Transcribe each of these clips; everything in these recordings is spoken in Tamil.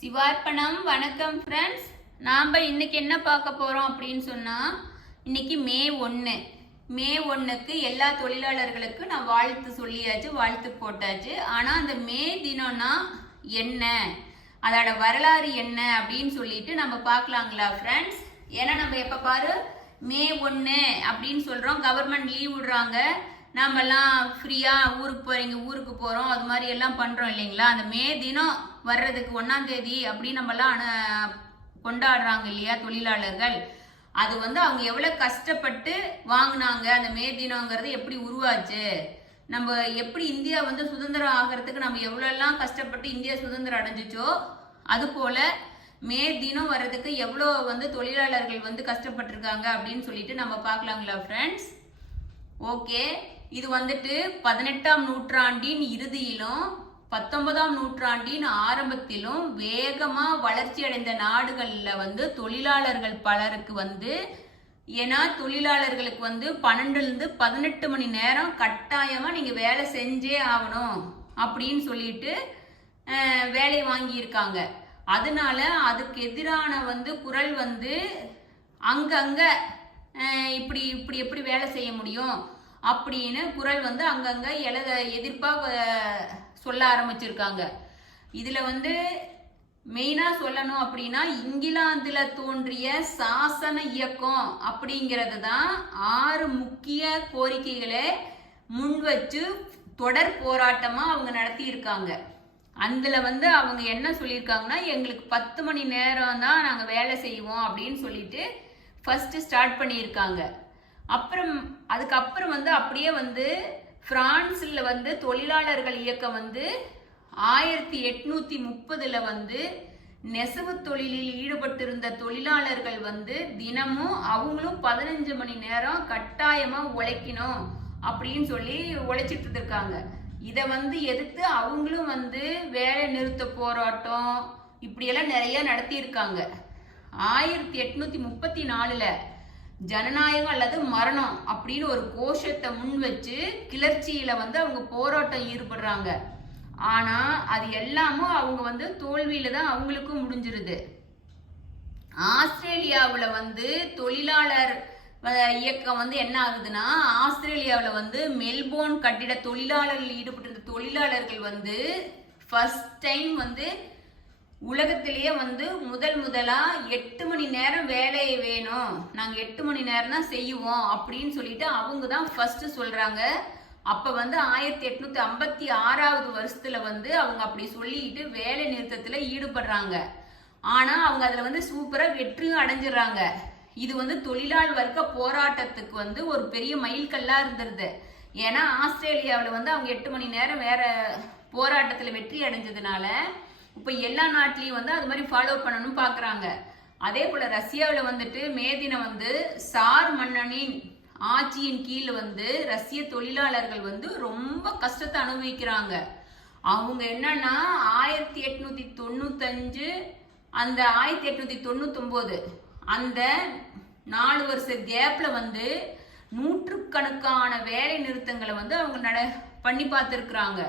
சிவார்ப்பணம். வணக்கம் ஃப்ரெண்ட்ஸ். நாம் இன்னைக்கு என்ன பார்க்க போகிறோம் அப்படின்னு சொன்னால், இன்னைக்கு மே 1க்கு எல்லா தொழிலாளர்களுக்கும் நான் வாழ்த்து சொல்லியாச்சு, வாழ்த்து போட்டாச்சு. ஆனால் அந்த மே தினம்னா என்ன, அதோட வரலாறு என்ன அப்படின்னு சொல்லிட்டு நம்ம பார்க்கலாங்களா ஃப்ரெண்ட்ஸ்? ஏன்னா நம்ம எப்போ பாரு மே 1 அப்படின்னு சொல்கிறோம், கவர்மெண்ட் லீவ் விடுறாங்க, நாமெல்லாம் ஃப்ரீயாக ஊருக்கு போகிறோம், அது மாதிரி எல்லாம் பண்ணுறோம் இல்லைங்களா? அந்த மே தினம் வர்றதுக்கு 1ஆம் தேதி அப்படின்னு நம்மலாம் கொண்டாடுறாங்க இல்லையா தொழிலாளர்கள். அது அவங்க எவ்வளோ கஷ்டப்பட்டு வாங்கினாங்க, அந்த மே தினங்கிறது எப்படி உருவாச்சு, நம்ம எப்படி இந்தியா சுதந்திரம் ஆகிறதுக்கு நம்ம எவ்வளோலாம் கஷ்டப்பட்டு இந்தியா சுதந்திரம் அடைஞ்சிச்சோ, அது போல மே தினம் வர்றதுக்கு எவ்வளோ தொழிலாளர்கள் கஷ்டப்பட்டிருக்காங்க அப்படின்னு சொல்லிட்டு நம்ம பார்க்கலாங்களா ஃப்ரெண்ட்ஸ்? ஓகே, இது 18ஆம் நூற்றாண்டின் இறுதியிலும் 19ஆம் நூற்றாண்டின் ஆரம்பத்திலும் வேகமா வளர்ச்சி அடைந்த நாடுகள்ல தொழிலாளர்கள் பலருக்கு ஏன்னா தொழிலாளர்களுக்கு 12லிருந்து 18 மணி நேரம் கட்டாயமா நீங்க வேலை செஞ்சே ஆகணும் அப்படின்னு சொல்லிட்டு வேலை வாங்கியிருக்காங்க. அதனால அதுக்கு எதிரான குரல் அங்கங்க இப்படி இப்படி எப்படி வேலை செய்ய முடியும் அப்படின்னு குரல் அங்கங்க எதிர்ப்பா சொல்ல ஆரம்பிச்சிருக்காங்க. இதுல மெயினா சொல்லணும் அப்படின்னா, இங்கிலாந்துல தோன்றிய சாசன இயக்கம் அப்படிங்கிறது தான் 6 முக்கிய கோரிக்கைகளை முன் வச்சு தொடர் போராட்டமா அவங்க நடத்தி இருக்காங்க. அதுல அவங்க என்ன சொல்லியிருக்காங்கன்னா, எங்களுக்கு 10 மணி நேரம் தான் நாங்க வேலை செய்வோம் அப்படின்னு சொல்லிட்டு ஃபர்ஸ்ட் ஸ்டார்ட் பண்ணியிருக்காங்க. அப்புறம் அதுக்கப்புறம் அப்படியே பிரான்ஸ்ல தொழிலாளர்கள் இயக்கம் 1830ல நெசவு தொழிலில் ஈடுபட்டிருந்த தொழிலாளர்கள் தினமும் அவங்களும் 15 மணி நேரம் கட்டாயமா உழைக்கணும் அப்படின்னு சொல்லி உழைச்சிட்டு இருக்காங்க. இதை எதிர்த்து அவங்களும் வேலை நிறுத்த போராட்டம் இப்படியெல்லாம் நிறைய நடத்தி இருக்காங்க. 1834ல ஜனநாயகம் அல்லது மரணம் அப்படின்னு ஒரு கோஷத்தை முன் வச்சு கிளர்ச்சியில அவங்க போராட்டம் ஈடுபடுறாங்க. ஆனா அது எல்லாமும் அவங்க தோல்வியில தான் அவங்களுக்கும் முடிஞ்சிருது. ஆஸ்திரேலியாவுல தொழிலாளர் இயக்கம் என்ன ஆகுதுன்னா, ஆஸ்திரேலியாவுல மெல்போர்ன் கட்டிட தொழிலாளர்கள் ஈடுபட்டிருந்த தொழிலாளர்கள் ஃபர்ஸ்ட் டைம் உலகத்திலேயே முதலா 8 மணி நேரம் வேலை வேணும், நாங்க 8 மணி நேரம் தான் செய்வோம் அப்படின்னு சொல்லிட்டு அவங்க தான் ஃபர்ஸ்ட் சொல்றாங்க. அப்ப 1856வது வருஷத்துல அவங்க அப்படி சொல்லிட்டு வேலை நிறுத்தத்துல ஈடுபடுறாங்க. ஆனா அவங்க அதுல சூப்பரா வெற்றியும் அடைஞ்சிடறாங்க. இது தொழிலாளர் வர்க்க போராட்டத்துக்கு ஒரு பெரிய மைல்கல்லா இருந்துருது. ஏன்னா ஆஸ்திரேலியாவில் அவங்க 8 மணி நேரம் வேற போராட்டத்துல வெற்றி அடைஞ்சதுனால இப்ப எல்லா நாட்டிலையும் அது மாதிரி ஃபாலோ பண்ணணும்னு பாக்குறாங்க. அதே போல ரஷ்யாவில் மே தினம் சார் மன்னனின் ஆட்சியின் கீழ் ரஷ்ய தொழிலாளர்கள் ரொம்ப கஷ்டத்தை அனுபவிக்கிறாங்க. அவங்க என்னன்னா 1895 அந்த 1899 அந்த 4 வருஷ கேப்ல நூற்றுக்கணக்கான வேலை நிறுத்தங்களை அவங்க பண்ணி பார்த்துருக்குறாங்க.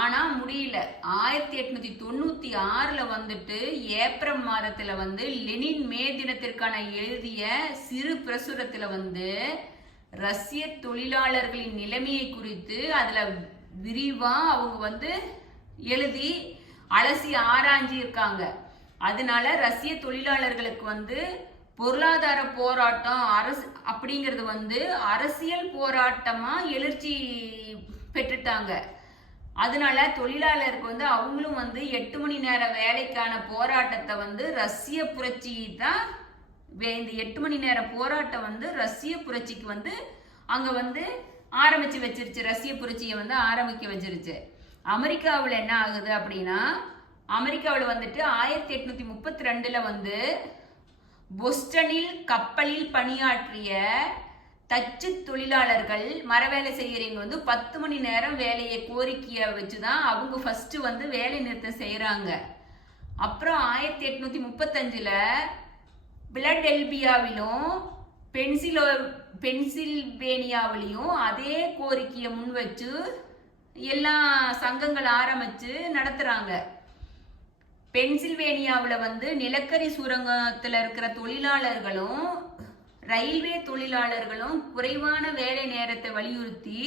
ஆனா முடியல. 1896ல ஏப்ரல் மாதத்துல லெனின் மே தினத்திற்கான எழுதிய சிறு பிரசுரத்துல ரஷ்ய தொழிலாளர்களின் நிலைமையை குறித்து அதுல விரிவா அவங்க எழுதி அலசி ஆராய்ச்சி இருக்காங்க. அதனால ரஷ்ய தொழிலாளர்களுக்கு பொருளாதார போராட்டம் அரசு அப்படிங்கிறது அரசியல் போராட்டமா எழுச்சி பெற்றுட்டாங்க. அதனால தொழிலாளருக்கு அவங்களும் 8 மணி நேர வேலைக்கான போராட்டத்தை ரஷ்ய புரட்சி தான் இந்த 8 மணி நேர போராட்டம் ரஷ்ய புரட்சிக்கு அங்க ஆரம்பிச்சு வச்சிருச்சு. ரஷ்ய புரட்சியை ஆரம்பிக்க வச்சிருச்சு. அமெரிக்காவில் என்ன ஆகுது அப்படின்னா, அமெரிக்காவில் 1832ல பொஸ்டனில் கப்பலில் பணியாற்றிய தச்சு தொழிலாளர்கள் மரவேலை செய்யறவங்க 10 மணி நேரம் வேலையை கோரிக்கைய வச்சுதான் அவங்க ஃபர்ஸ்ட் வேலை நிறுத்தம் செய்யறாங்க. அப்புறம் 1835ல பிலடெல்பியாவிலும் பென்சில்வேனியாவிலையும் அதே கோரிக்கையை முன் வச்சு எல்லா சங்கங்கள் ஆரம்பிச்சு நடத்துறாங்க. பென்சில்வேனியாவில் வந்து நிலக்கரி சுரங்கத்தில் இருக்கிற தொழிலாளர்களும் ரயில்வே தொழிலாளர்களும் குறைவான வேலை நேரத்தை வலியுறுத்தி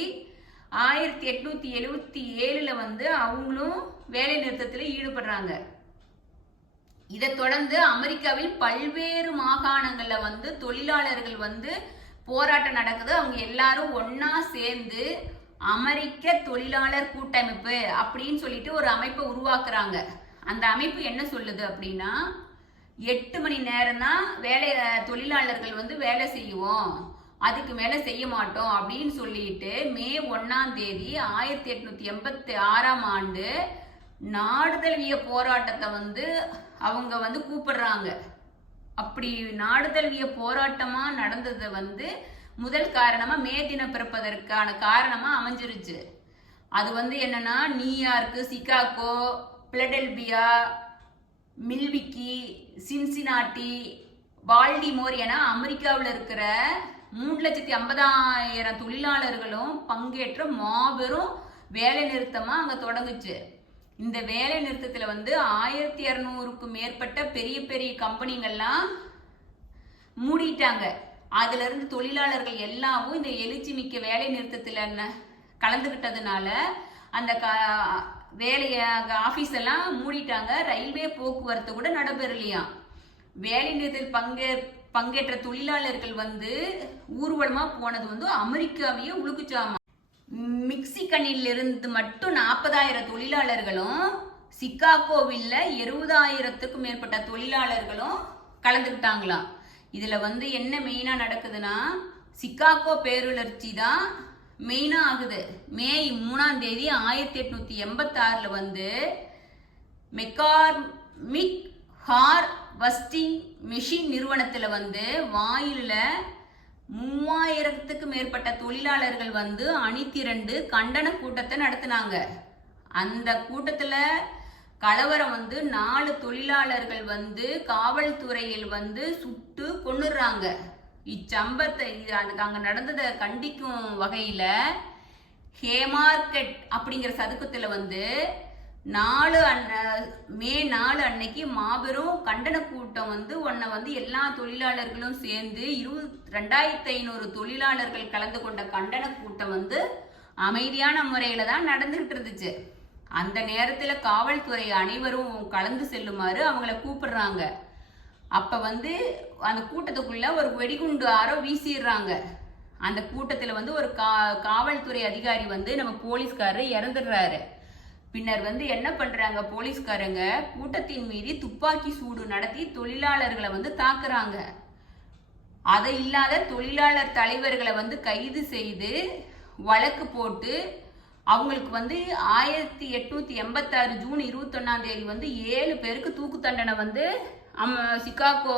1877 வந்து அவங்களும் வேலை நிறுத்தத்தில் ஈடுபடுறாங்க. இதை தொடர்ந்து அமெரிக்காவில் பல்வேறு மாகாணங்கள்ல வந்து தொழிலாளர்கள் வந்து போராட்டம் நடக்குது. அவங்க எல்லாரும் ஒன்னா சேர்ந்து அமெரிக்க தொழிலாளர் கூட்டமைப்பு அப்படின்னு சொல்லிட்டு ஒரு அமைப்பை உருவாக்குறாங்க. அந்த அமைப்பு என்ன சொல்லுது அப்படின்னா, 8 மணி நேரம் தான் தொழிலாளர்கள் வந்து வேலை செய்வோம், அதுக்கு மேல செய்ய மாட்டோம் அப்படின்னு சொல்லிட்டு மே 1ஆம் தேதி 1886ஆம் ஆண்டு நாடு தழுவிய போராட்டத்தை வந்து அவங்க வந்து கூப்பிடுறாங்க. அப்படி நாடு தழுவிய போராட்டமா நடந்தது வந்து முதல் காரணமா மே தினம் பிறப்பதற்கான காரணமா அமைஞ்சிருச்சு. அது வந்து என்னன்னா, New York, Chicago, Philadelphia, Milwaukee, Cincinnati, Baltimore என அமெரிக்காவில் இருக்கிற 3,50,000 தொழிலாளர்களும் பங்கேற்ற மாபெரும் வேலை நிறுத்தமா அங்க தொடங்குச்சு. இந்த வேலை நிறுத்தத்துல வந்து 1200க்கும் மேற்பட்ட பெரிய பெரிய கம்பெனிகள்லாம் மூடிட்டாங்க. அதுல இருந்து தொழிலாளர்கள் எல்லாமும் இந்த எழுச்சி மிக்க வேலை நிறுத்தத்துல கலந்துகிட்டதுனால அந்த வேலைய ஆபீஸ் எல்லாம் மூடிட்டாங்க. ரயில்வே போக்குவரத்து கூட நடைபெறலையாம். வேலை நிறுத்தத்தில் பங்கேற்ற தொழிலாளர்கள் வந்து ஊர்வலமா போனது வந்து அமெரிக்காவையே உழுக்குச்சாமா. மிக்சிகனில் இருந்து மட்டும் 40,000 தொழிலாளர்களும், சிகாகோவில் 70,000க்கும் மேற்பட்ட தொழிலாளர்களும் கலந்துக்கிட்டாங்களாம். இதுல வந்து என்ன மெயினா நடக்குதுன்னா, சிகாகோ பேருணர்ச்சி தான் மெயினா ஆகுது. மே 3ஆம் தேதி 1886 வந்து மெக்கார்மிக் ஹார்வெஸ்டிங் மெஷின் நிறுவனத்துல வந்து வாயில 3000க்கும் மேற்பட்ட தொழிலாளர்கள் வந்து அணிதிரண்டு கண்டன கூட்டத்தை நடத்தினாங்க. அந்த கூட்டத்துல கலவரம் வந்து 4 தொழிலாளர்கள் வந்து காவல்துறையில் வந்து சுட்டு கொன்னுறாங்க. இச்சம்பத்தை அங்க நடந்ததை கண்டிக்கும் வகையில ஹேமார்கெட் அப்படிங்கிற சதுக்கத்துல வந்து மே 4 அன்னைக்கு மாபெரும் கண்டன கூட்டம் வந்து எல்லா தொழிலாளர்களும் சேர்ந்து 22,500 தொழிலாளர்கள் கலந்து கொண்ட கண்டன கூட்டம் வந்து அமைதியான முறையில தான் நடந்துகிட்டு இருந்துச்சு. அந்த நேரத்துல காவல்துறை அனைவரும் கலந்து செல்லுமாறு அவங்கள கூப்பிடுறாங்க. அப்ப வந்து அந்த கூட்டத்துக்குள்ள ஒரு வெடிகுண்டு ஆரோ வீசிடுறாங்க. அந்த கூட்டத்துல வந்து ஒரு காவல்துறை அதிகாரி வந்து நம்ம போலீஸ்காரர் இறந்துடுறாரு. பின்னர் வந்து என்ன பண்றாங்க போலீஸ்காரங்க, கூட்டத்தின் மீது துப்பாக்கி சூடு நடத்தி தொழிலாளர்களை வந்து தாக்குறாங்க. அதை இல்லாத தொழிலாளர் தலைவர்களை வந்து கைது செய்து வழக்கு போட்டு அவங்களுக்கு வந்து 1886 ஜூன் 21ஆம் தேதி வந்து 7 பேருக்கு தூக்கு தண்டனை வந்து சிகாகோ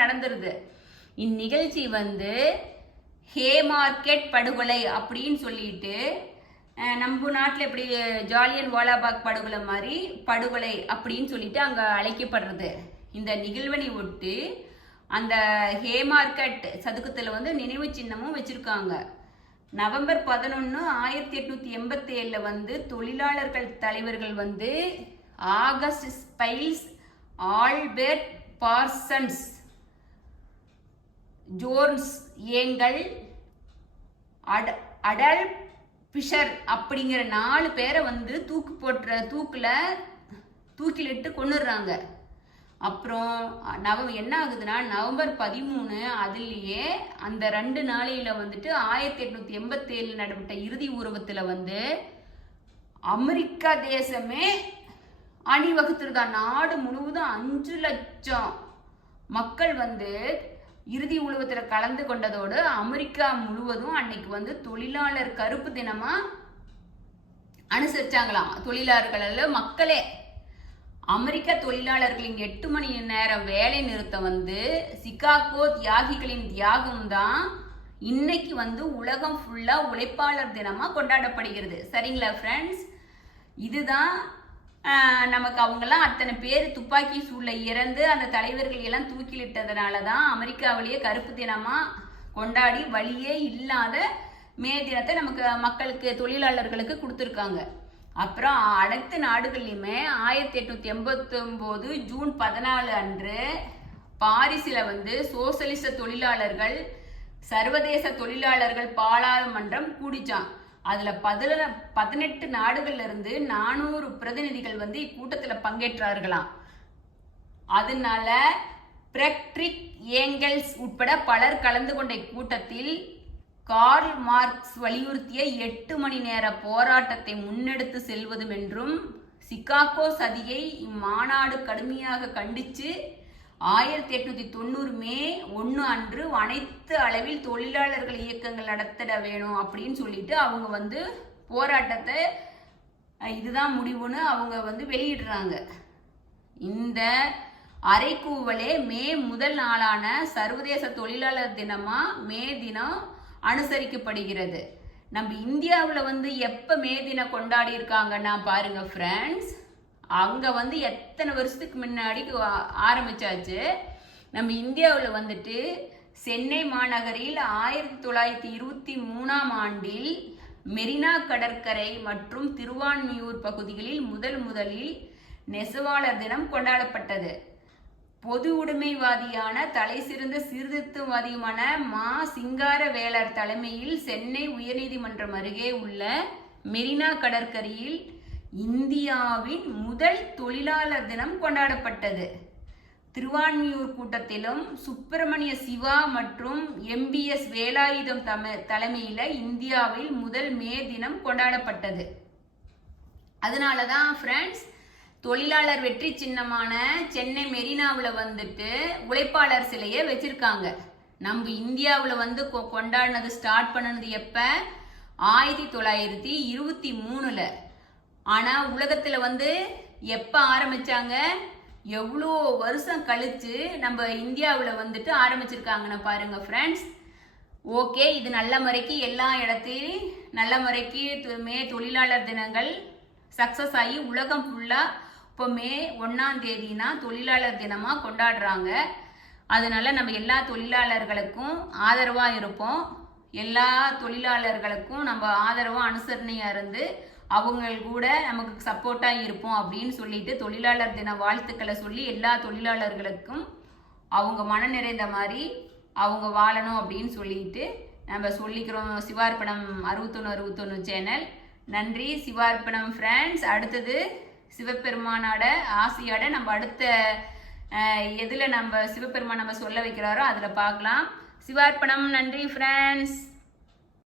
நடந்துருது. இந்நிகழ்ச்சி வந்து ஹேமார்கெட் படுகொலை அப்படின்னு சொல்லிட்டு, நம்ம நாட்டில் எப்படி ஜாலியன் வாலாபாக் படுகொலை மாதிரி படுகொலை அப்படின்னு சொல்லிட்டு அங்கே அழைக்கப்படுறது. இந்த நிகழ்வினை ஒட்டி அந்த ஹேமார்கெட் சதுக்கத்தில் வந்து நினைவு சின்னமும் வச்சிருக்காங்க. நவம்பர் 11, 1887 வந்து தொழிலாளர்கள் தலைவர்கள் வந்து ஆகஸ்ட் ஸ்பைல்ஸ், ஆல்பர்ட் பார்சன்ஸ், ஜோன்ஸ் ஏங்கல், அடல் பிஷர் அப்படிங்கிற 4 பேரை வந்து தூக்கிலிட்டு கொன்னுடுறாங்க. அப்புறம் என்ன ஆகுதுன்னா, நவம்பர் 13 அதுலயே அந்த 2 நாளையில வந்துட்டு 1887 நடைபெற்ற இறுதி ஊர்வலத்துல வந்து அமெரிக்கா தேசமே அணிவகுத்திருக்கா. நாடு முழுவதும் 5 லட்சம் மக்கள் வந்து இறுதி ஊர்வலத்துல கலந்து கொண்டதோடு அமெரிக்கா முழுவதும் அன்னைக்கு வந்து தொழிலாளர் கருப்பு தினமா அனுசரிச்சாங்களாம். தொழிலாளர்கள் மக்களே அமெரிக்க தொழிலாளர்களின் 8 மணி நேரம் வேலை நிறுத்தம் வந்து சிகாகோ தியாகிகளின் தியாகம் தான் இன்னைக்கு வந்து உலகம் ஃபுல்லா உழைப்பாளர் தினமா கொண்டாடப்படுகிறது. சரிங்களா ஃப்ரெண்ட்ஸ்? இதுதான் நமக்கு அவங்கெல்லாம் அத்தனை பேர் துப்பாக்கி சூழல இறந்து அந்த தலைவர்கள் எல்லாம் தூக்கிலிட்டதுனால தான் அமெரிக்காவிலேயே கருப்பு தினமா கொண்டாடி வழியே இல்லாத மே தினத்தை நமக்கு மக்களுக்கு தொழிலாளர்களுக்கு கொடுத்துருக்காங்க. அப்புறம் அனைத்து நாடுகள்லையுமே 1889 ஜூன் 14 அன்று பாரிஸில் வந்து சோசலிச தொழிலாளர்கள் சர்வதேச தொழிலாளர்கள் பாராளுமன்றம் கூடிச்சான். அதுல 18 நாடுகள்ல இருந்து 400 பிரதிநிதிகள் வந்து இக்கூட்டத்துல பங்கேற்றார்களாம். அதனால ஃப்ரெட்ரிக் ஏங்கெல்ஸ் உட்பட பலர் கலந்து கொண்ட இக்கூட்டத்தில் கார்ல் மார்க்ஸ் வலியுறுத்திய 8 மணி நேர போராட்டத்தை முன்னெடுத்து செல்வதும் என்றும் சிகாகோ சதியை இம்மாநாடு கடுமையாக கண்டித்து 1890 மே 1 அன்று அனைத்து அளவில் தொழிலாளர்கள் இயக்கங்கள் நடத்திட வேணும் அப்படின்னு சொல்லிட்டு அவங்க வந்து போராட்டத்தை இதுதான் முடிவுன்னு அவங்க வந்து வெளியிடுறாங்க. இந்த அறைகூவலே மே முதல் நாளான சர்வதேச தொழிலாளர் தினமா மே தினம் அனுசரிக்கப்படுகிறது. நம்ம இந்தியாவில் வந்து எப்போ மே தினம் கொண்டாடி இருக்காங்கன்னா பாருங்க ஃப்ரெண்ட்ஸ், அங்கே வந்து எத்தனை வருஷத்துக்கு முன்னாடி ஆரம்பிச்சாச்சு. நம்ம இந்தியாவில் வந்துட்டு சென்னை மாநகரில் 1923ஆம் ஆண்டில் மெரினா கடற்கரை மற்றும் திருவான்மியூர் பகுதிகளில் முதலில் நெசவாளர் தினம் கொண்டாடப்பட்டது. பொது உடைமைவாதியான தலை சிறந்த சீர்திருத்தவாதியுமான மா சிங்காரவேலர் தலைமையில் சென்னை உயர்நீதிமன்றம் அருகே உள்ள மெரினா கடற்கரையில் இந்தியாவின் முதல் தொழிலாளர் தினம் கொண்டாடப்பட்டது. திருவான்மியூர் கூட்டத்திலும் சுப்பிரமணிய சிவா மற்றும் MBS வேலாயுதம் தலைமையில இந்தியாவில் முதல் மே தினம் கொண்டாடப்பட்டது. அதனாலதான் ஃப்ரெண்ட்ஸ், தொழிலாளர் வெற்றி சின்னமான சென்னை மெரினாவில் வந்துட்டு உழைப்பாளர் சிலையை வச்சிருக்காங்க. நம்ம இந்தியாவில் வந்து கொண்டாடினது ஸ்டார்ட் பண்ணது எப்ப 1923ல். ஆனா உலகத்துல வந்து எப்ப ஆரம்பிச்சாங்க, எவ்வளோ வருஷம் கழிச்சு நம்ம இந்தியாவில் வந்துட்டு ஆரம்பிச்சிருக்காங்கன்னு பாருங்க ஃப்ரெண்ட்ஸ். ஓகே, இது நல்ல முறைக்கு எல்லா இடத்தையும் நல்ல முறைக்கு மே தொழிலாளர் தினங்கள் சக்சஸ் ஆகி உலகம் ஃபுல்லா இப்போ மே 1ஆம் தேதினா தொழிலாளர் தினமா கொண்டாடுறாங்க. அதனால நம்ம எல்லா தொழிலாளர்களுக்கும் ஆதரவா இருப்போம். எல்லா தொழிலாளர்களுக்கும் நம்ம ஆதரவா அனுசரணையா இருந்து அவங்க கூட நமக்கு சப்போர்ட்டா இருப்போம் அப்படின்னு சொல்லிட்டு தொழிலாளர் தின வாழ்த்துக்களை சொல்லி எல்லா தொழிலாளர்களுக்கும் அவங்க மன நிறைந்த மாதிரி அவங்க வாழணும் அப்படின்னு சொல்லிட்டு நம்ம சொல்லிக்கிறோம். சிவார்ப்பணம் 6161 சேனல். நன்றி சிவார்ப்பணம் ஃப்ரெண்ட்ஸ். அடுத்தது சிவபெருமானோட ஆசையோட நம்ம அடுத்த எதில் நம்ம சிவபெருமான் நம்ம சொல்ல வைக்கிறாரோ அதில் பார்க்கலாம். சிவார்ப்பணம். நன்றி ஃப்ரெண்ட்ஸ்.